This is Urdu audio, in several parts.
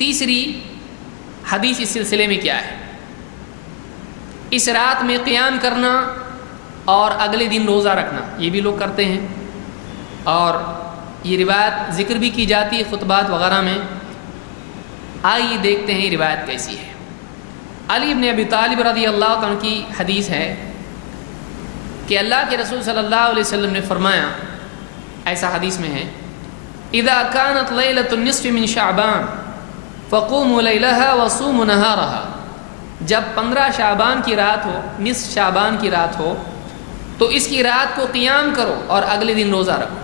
تیسری حدیث اس سلسلے میں کیا ہے؟ اس رات میں قیام کرنا اور اگلے دن روزہ رکھنا، یہ بھی لوگ کرتے ہیں، اور یہ روایت ذکر بھی کی جاتی ہے خطبات وغیرہ میں۔ آئیے دیکھتے ہیں یہ روایت کیسی ہے۔ علی بن ابی طالب رضی اللہ عنہ کی حدیث ہے کہ اللہ کے رسول صلی اللہ علیہ وسلم نے فرمایا، ایسا حدیث میں ہے، اذا كانت ليلة النصف من شعبان فقوموا ليلها وصوموا نهارها، جب 15 شعبان کی رات ہو، نصف شعبان کی رات ہو، تو اس کی رات کو قیام کرو اور اگلے دن روزہ رکھو۔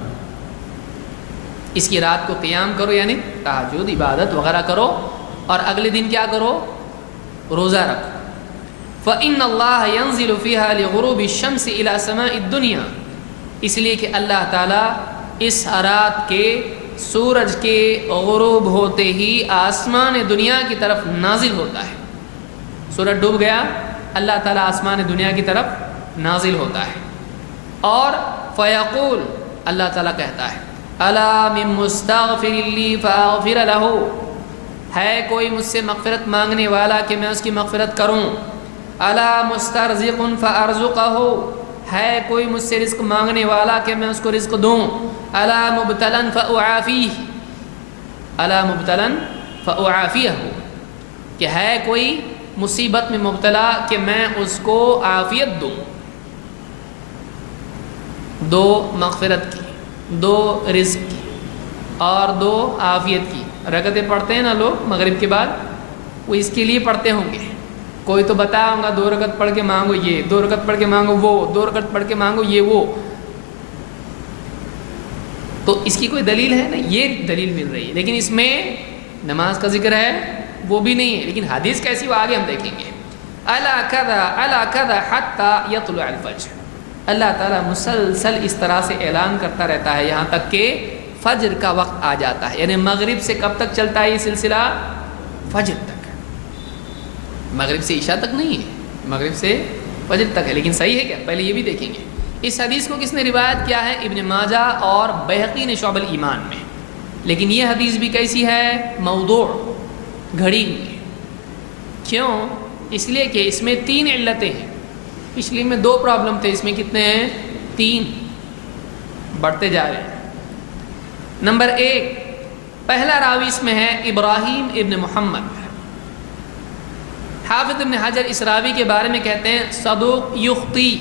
اس کی رات کو قیام کرو یعنی تہجد عبادت وغیرہ کرو، اور اگلے دن کیا کرو؟ روزہ رکھو۔ فإن اللہ ينزل فيها لغروب الشمس إلى سماء الدنيا، اس لیے کہ اللہ تعالیٰ اس رات کے سورج کے غروب ہوتے ہی آسمان دنیا کی طرف نازل ہوتا ہے۔ سورج ڈوب گیا، اللہ تعالیٰ آسمان دنیا کی طرف نازل ہوتا ہے، اور فیقول، اللہ تعالیٰ کہتا ہے، الا من مستغفر لی فاغفر له، ہے کوئی مجھ سے مغفرت مانگنے والا کہ میں اس کی مغفرت کروں؟ الا مسترزق فارزقه، ہے کوئی مجھ سے رزق مانگنے والا کہ میں اس کو رزق دوں؟ الا مبتلا فاعافیہ، الا مبتلا فاعافیہ، کہ ہے کوئی مصیبت میں مبتلا کہ میں اس کو عافیت دوں۔ دو مغفرت کی، دو رزق کی، اور دو عافیت کی رکعتیں پڑھتے ہیں نا لوگ مغرب کے بعد، وہ اس کے لیے پڑھتے ہوں گے۔ کوئی تو بتایا ہوگا 2 رکعت پڑھ کے مانگو یہ، 2 رکعت پڑھ کے مانگو وہ، 2 رکعت پڑھ کے مانگو یہ وہ۔ تو اس کی کوئی دلیل ہے نا؟ یہ دلیل مل رہی ہے، لیکن اس میں نماز کا ذکر ہے وہ بھی نہیں ہے، لیکن حدیث کیسی وہ آگے ہم دیکھیں گے۔ الا کذا الا کذا حتی یطلع الفجر، اللہ تعالیٰ مسلسل اس طرح سے اعلان کرتا رہتا ہے یہاں تک کہ فجر کا وقت آ جاتا ہے۔ یعنی مغرب سے کب تک چلتا ہے یہ سلسلہ؟ فجر تک۔ مغرب سے عشاء تک نہیں ہے، مغرب سے فجر تک ہے۔ لیکن صحیح ہے کیا؟ پہلے یہ بھی دیکھیں گے۔ اس حدیث کو کس نے روایت کیا ہے؟ ابن ماجہ اور بیہقی نے شعب الایمان میں۔ لیکن یہ حدیث بھی کیسی ہے؟ موضوع، گھڑی ہوئی ہے۔ کیوں؟ اس لیے کہ اس میں 3 علتیں ہیں۔ پچھلی میں 2 پرابلم تھے، اس میں کتنے ہیں؟ 3، بڑھتے جا رہے ہیں۔ نمبر 1، پہلا راوی اس میں ہے ابراہیم ابن محمد۔ حافظ ابن حجر اس راوی کے بارے میں کہتے ہیں صدوق یخطی،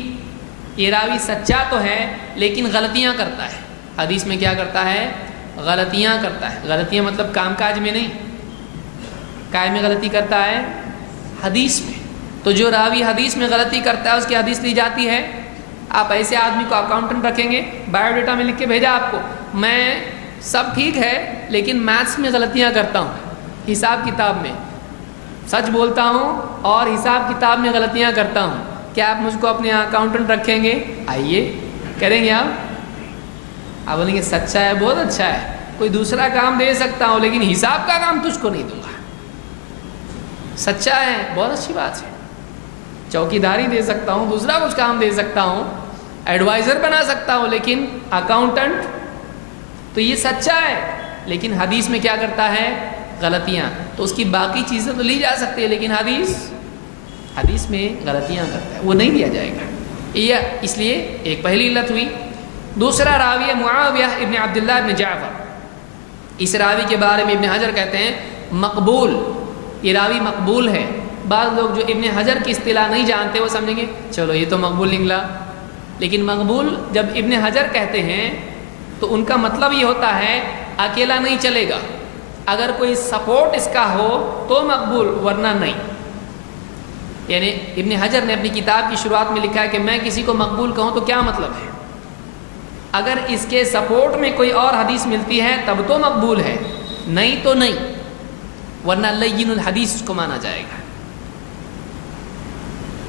یہ راوی سچا تو ہے لیکن غلطیاں کرتا ہے۔ حدیث میں کیا کرتا ہے؟ غلطیاں کرتا ہے۔ غلطیاں مطلب کام کاج میں نہیں، کائے میں غلطی کرتا ہے؟ حدیث میں۔ تو جو راوی حدیث میں غلطی کرتا ہے اس کی حدیث لی جاتی ہے۔ آپ ایسے آدمی کو اکاؤنٹنٹ رکھیں گے، بایو ڈیٹا میں لکھ کے بھیجا آپ کو، میں سب ٹھیک ہے لیکن میتھس میں غلطیاں کرتا ہوں، حساب کتاب میں سچ بولتا ہوں اور حساب کتاب میں غلطیاں کرتا ہوں، کیا آپ مجھ کو اپنے اکاؤنٹنٹ رکھیں گے؟ آئیے کریں گے آپ بولیں گے سچا ہے، بہت اچھا ہے، کوئی دوسرا کام دے سکتا ہوں لیکن حساب کا کام تجھ کو نہیں دوں گا۔ سچا ہے، بہت اچھی بات ہے، چوکی داری دے سکتا ہوں، دوسرا کچھ کام دے سکتا ہوں، ایڈوائزر بنا سکتا ہوں، لیکن اکاؤنٹنٹ تو یہ سچا ہے۔ لیکن حدیث میں کیا کرتا ہے؟ غلطیاں۔ تو اس کی باقی چیزیں تو لی جا سکتی ہے لیکن حدیث میں غلطیاں کرتا ہے، وہ نہیں لیا جائے گا۔ یہ اس لیے ایک پہلی علت ہوئی۔ دوسرا راوی معاویہ ابن عبداللہ ابن جعفر، اس راوی کے بارے میں ابن حجر کہتے ہیں مقبول، یہ راوی مقبول ہے۔ بعض لوگ جو ابن حجر کی اصطلاح نہیں جانتے وہ سمجھیں گے چلو یہ تو مقبول نکلا، لیکن مقبول جب ابن حجر کہتے ہیں تو ان کا مطلب یہ ہوتا ہے اکیلا نہیں چلے گا، اگر کوئی سپورٹ اس کا ہو تو مقبول، ورنہ نہیں۔ یعنی ابن حجر نے اپنی کتاب کی شروعات میں لکھا ہے کہ میں کسی کو مقبول کہوں تو کیا مطلب ہے؟ اگر اس کے سپورٹ میں کوئی اور حدیث ملتی ہے تب تو مقبول ہے، نہیں تو نہیں، ورنہ لین الحدیث اس کو مانا جائے گا۔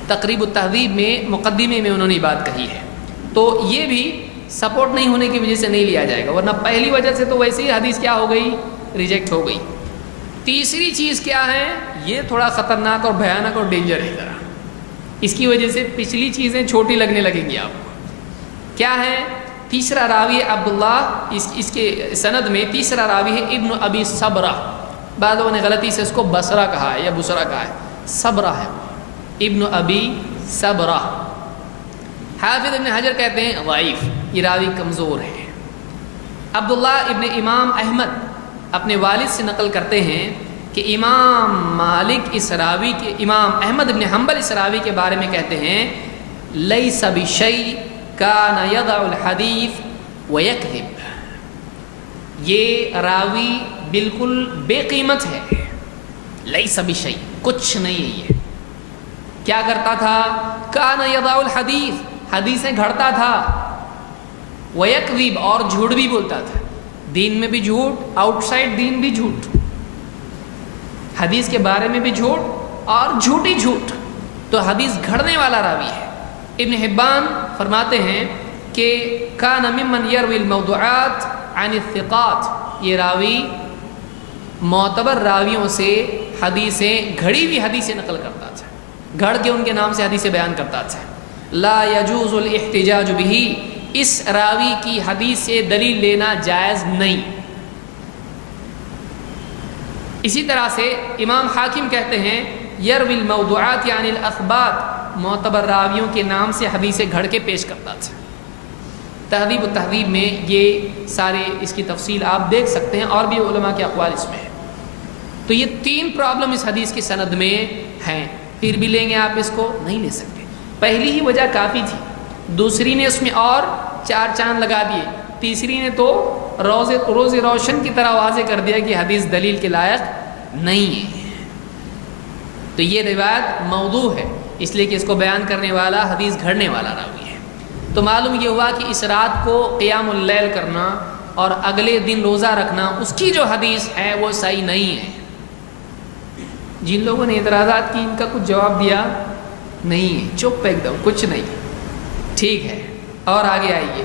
تقریب التہذیب میں مقدمے میں انہوں نے بات کہی ہے، تو یہ بھی سپورٹ نہیں ہونے کی وجہ سے نہیں لیا جائے گا، ورنہ پہلی وجہ سے تو ویسے ہی حدیث کیا ہو گئی؟ ریجیکٹ ہو گئی۔ تیسری چیز کیا ہے؟ یہ تھوڑا خطرناک اور بھیانک اور ڈینجر ہے ذرا، اس کی وجہ سے پچھلی چیزیں چھوٹی لگنے لگیں گی آپ کو۔ کیا ہے؟ تیسرا راوی عبداللہ، اس کے سند میں تیسرا راوی ہے ابن ابی صبرہ، بعض لوگوں نے غلطی سے اس کو بصرہ کہا ہے یا بصرہ کہا ہے، صبرہ ہے، ابن ابی صبرہ۔ حافظ ابن حجر کہتے ہیں ضعیف، یہ راوی کمزور ہے۔ عبداللہ ابن امام احمد اپنے والد سے نقل کرتے ہیں کہ امام مالک اس راوی کے، امام احمد ابن حنبل اس راوی کے بارے میں کہتے ہیں لیس بشیء کان یضع الحدیث ویکذب، یہ راوی بالکل بے قیمت ہے، لیس بشیء، کچھ نہیں ہے یہ۔ کیا کرتا تھا؟ کان یضع الحدیث، حدیثیں گھڑتا تھا، ویکذب، اور جھوٹ بھی بولتا تھا، دین میں بھی جھوٹ، آؤٹ سائڈ دین بھی جھوٹ، حدیث کے بارے میں بھی جھوٹ اور جھوٹی جھوٹ، تو حدیث گھڑنے والا راوی ہے۔ ابن حبان فرماتے ہیں کہ کان ممن یروی الموضوعات عن الثقات، یہ راوی معتبر راویوں سے حدیثیں، گھڑی ہوئی حدیثیں نقل کرتا تھا، گھڑ کے ان کے نام سے حدیثیں بیان کرتا تھا۔ لا یجوز الاحتجاج بہ، اس راوی کی حدیث سے دلیل لینا جائز نہیں۔ اسی طرح سے امام حاکم کہتے ہیں یروی الموضوعات یعنی الاثبات، معتبر راویوں کے نام سے حدیثیں گھڑ کے پیش کرتا تھا۔ تہذیب و تہذیب میں یہ سارے اس کی تفصیل آپ دیکھ سکتے ہیں، اور بھی علماء کے اقوال اس میں ہیں۔ تو یہ 3 پرابلم اس حدیث کی سند میں ہیں، پھر بھی لیں گے آپ اس کو؟ نہیں لے سکتے۔ پہلی ہی وجہ کافی تھی، دوسری نے اس میں اور 4 چاند لگا دیے، تیسری نے تو روز روشن کی طرح واضح کر دیا کہ حدیث دلیل کے لائق نہیں ہے۔ تو یہ روایت موضوع ہے، اس لیے کہ اس کو بیان کرنے والا حدیث گھڑنے والا راوی ہے۔ تو معلوم یہ ہوا کہ اس رات کو قیام اللیل کرنا اور اگلے دن روزہ رکھنا، اس کی جو حدیث ہے وہ صحیح نہیں ہے۔ جن لوگوں نے اعتراضات کی ان کا کچھ جواب دیا نہیں ہے، چپ ایک دم، کچھ نہیں، ٹھیک ہے۔ اور آگے آئیے۔